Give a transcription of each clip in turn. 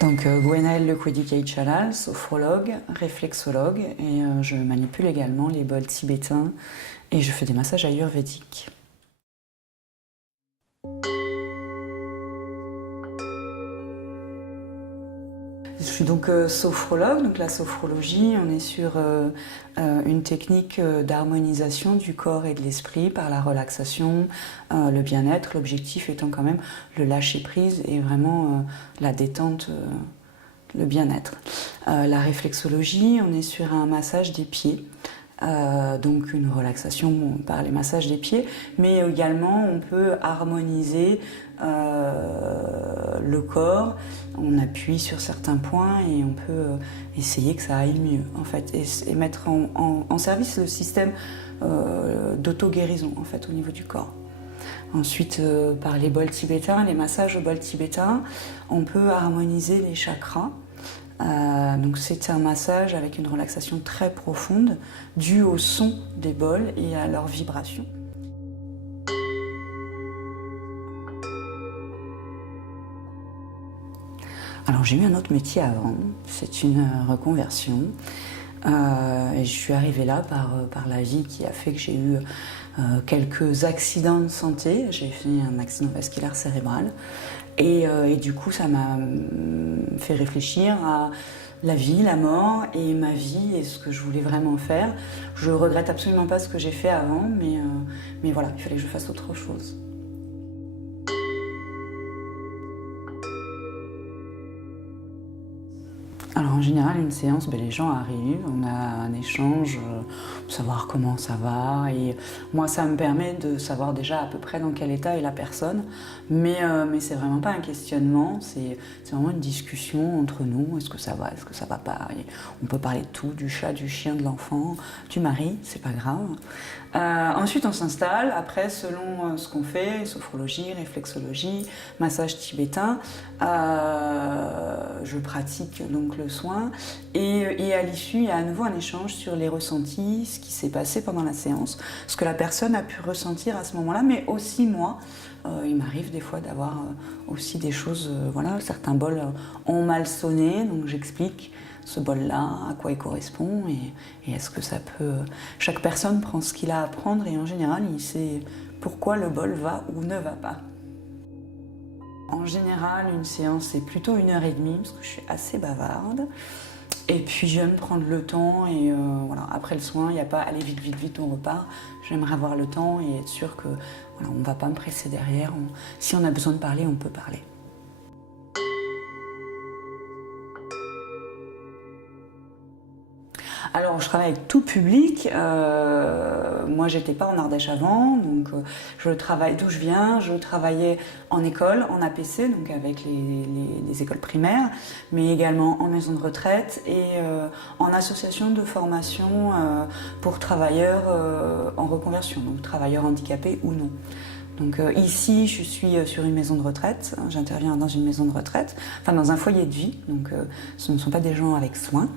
Donc Gwenaëlle Lekwedika-Ichalal, sophrologue, réflexologue et je manipule également les bols tibétains et je fais des massages ayurvédiques. Je suis donc sophrologue, donc la sophrologie, on est sur une technique d'harmonisation du corps et de l'esprit par la relaxation, le bien-être, l'objectif étant quand même le lâcher-prise et vraiment la détente, le bien-être. La réflexologie, on est sur un massage des pieds. Donc une relaxation par les massages des pieds, mais également on peut harmoniser le corps, on appuie sur certains points et on peut essayer que ça aille mieux en fait, et mettre en service le système d'auto-guérison en fait au niveau du corps. Ensuite, par les bols tibétains, les massages au bol tibétain, on peut harmoniser les chakras. Donc c'est un massage avec une relaxation très profonde due au son des bols et à leur vibration. Alors j'ai eu un autre métier avant, c'est une reconversion. Et je suis arrivée là par la vie qui a fait que j'ai eu quelques accidents de santé. J'ai fait un accident vasculaire cérébral et du coup ça m'a fait réfléchir à la vie, la mort et ma vie et ce que je voulais vraiment faire. Je regrette absolument pas ce que j'ai fait avant, mais voilà, il fallait que je fasse autre chose. Alors en général, une séance, les gens arrivent, on a un échange, savoir comment ça va, et moi ça me permet de savoir déjà à peu près dans quel état est la personne, mais c'est vraiment pas un questionnement, c'est vraiment une discussion entre nous, est-ce que ça va pas, et on peut parler de tout, du chat, du chien, de l'enfant, du mari, c'est pas grave. Ensuite on s'installe, après selon ce qu'on fait, sophrologie, réflexologie, massage tibétain, je pratique donc le soin et à l'issue il y a à nouveau un échange sur les ressentis, ce qui s'est passé pendant la séance, ce que la personne a pu ressentir à ce moment-là, mais aussi moi. Il m'arrive des fois d'avoir aussi des choses, voilà, certains bols ont mal sonné, donc j'explique ce bol-là, à quoi il correspond et est-ce que ça peut... Chaque personne prend ce qu'il a à prendre et en général il sait pourquoi le bol va ou ne va pas. En général, une séance c'est plutôt 1h30 parce que je suis assez bavarde. Et puis j'aime prendre le temps et voilà, après le soin, il n'y a pas aller vite, vite, vite, on repart. J'aimerais avoir le temps et être sûre que voilà, on ne va pas me presser derrière. Si on a besoin de parler, on peut parler. Alors, je travaille avec tout public. Moi, j'étais pas en Ardèche avant, donc je travaille d'où je viens. Je travaillais en école, en APC, donc avec les écoles primaires, mais également en maison de retraite et en association de formation pour travailleurs en reconversion, donc travailleurs handicapés ou non. Donc ici, je suis sur une maison de retraite, j'interviens dans une maison de retraite, enfin dans un foyer de vie, donc ce ne sont pas des gens avec soins,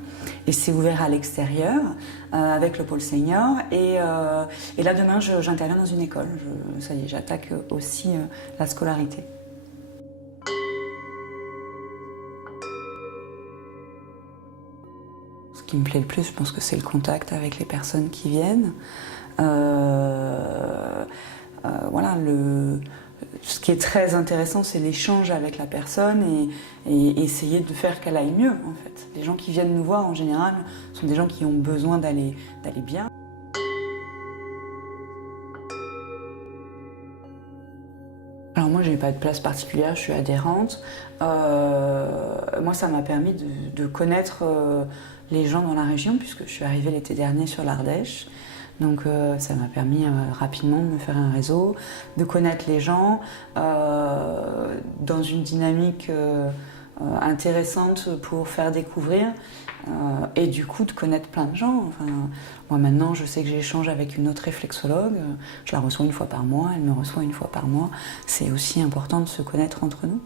et c'est ouvert à l'extérieur avec le pôle senior, et là demain j'interviens dans une école, ça y est, j'attaque aussi la scolarité. Ce qui me plaît le plus, je pense que c'est le contact avec les personnes qui viennent. Voilà, ce qui est très intéressant, c'est l'échange avec la personne et essayer de faire qu'elle aille mieux, en fait. Les gens qui viennent nous voir, en général, sont des gens qui ont besoin d'aller bien. Alors moi, j'ai pas de place particulière, je suis adhérente. Moi, ça m'a permis de connaître les gens dans la région, puisque je suis arrivée l'été dernier sur l'Ardèche. Donc ça m'a permis rapidement de me faire un réseau, de connaître les gens dans une dynamique intéressante pour faire découvrir et du coup de connaître plein de gens. Enfin, moi maintenant je sais que j'échange avec une autre réflexologue, je la reçois une fois par mois, elle me reçoit une fois par mois. C'est aussi important de se connaître entre nous.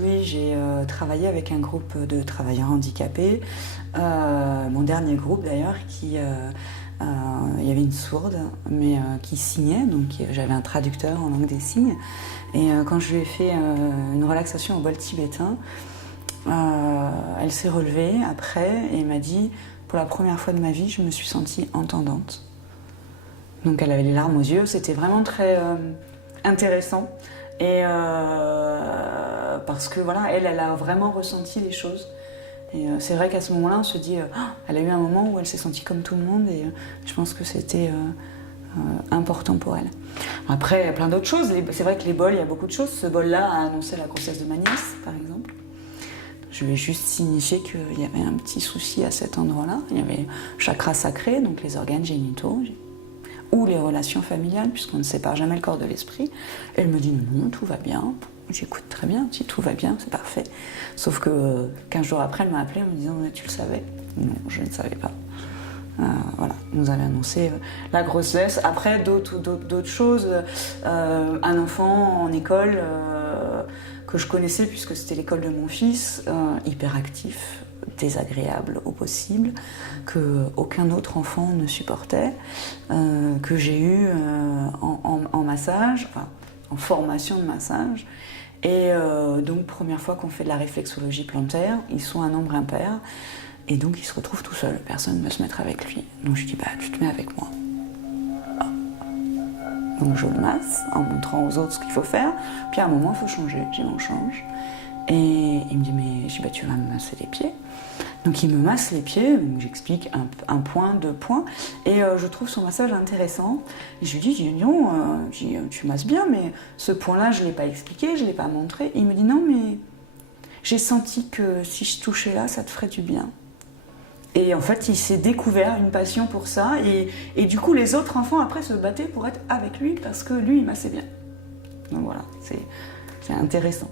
Oui, j'ai travaillé avec un groupe de travailleurs handicapés, mon dernier groupe d'ailleurs, qui Il y avait une sourde, mais qui signait, donc j'avais un traducteur en langue des signes. Et quand je lui ai fait une relaxation au bol tibétain, elle s'est relevée après et m'a dit, pour la première fois de ma vie, je me suis sentie entendante. Donc elle avait les larmes aux yeux, c'était vraiment très intéressant. Et parce que voilà, elle a vraiment ressenti les choses. Et c'est vrai qu'à ce moment-là, on se dit, elle a eu un moment où elle s'est sentie comme tout le monde, et je pense que c'était important pour elle. Après, il y a plein d'autres choses. C'est vrai que les bols, il y a beaucoup de choses. Ce bol-là a annoncé la grossesse de ma nièce, par exemple. Je lui ai juste signifié qu'il y avait un petit souci à cet endroit-là. Il y avait le chakra sacré, donc les organes génitaux, ou les relations familiales, puisqu'on ne sépare jamais le corps de l'esprit. Elle me dit non, tout va bien. J'écoute très bien, si tout va bien, c'est parfait. Sauf que 15 jours après, elle m'a appelé en me disant tu le savais? Non, je ne savais pas. Voilà, on nous avait annoncé la grossesse. Après, d'autres choses. Un enfant en école que je connaissais, puisque c'était l'école de mon fils, hyperactif, désagréable au possible, qu'aucun autre enfant ne supportait, que j'ai eu en massage, enfin, en formation de massage. Et donc, première fois qu'on fait de la réflexologie plantaire, ils sont un nombre impair, et donc il se retrouve tout seul, personne ne veut se mettre avec lui. Donc je dis, tu te mets avec moi. Donc je le masse en montrant aux autres ce qu'il faut faire, puis à un moment il faut changer, j'ai dit on change. Et il me dit, mais je dis, tu vas me masser les pieds. Donc il me masse les pieds, j'explique un point, 2 points, et je trouve son massage intéressant. Et je lui dis, non, tu masses bien, mais ce point-là, je ne l'ai pas expliqué, je ne l'ai pas montré. Et il me dit, non, mais j'ai senti que si je touchais là, ça te ferait du bien. Et en fait, il s'est découvert une passion pour ça, et du coup, les autres enfants, après, se battaient pour être avec lui, parce que lui, il massait bien. Donc voilà, c'est intéressant.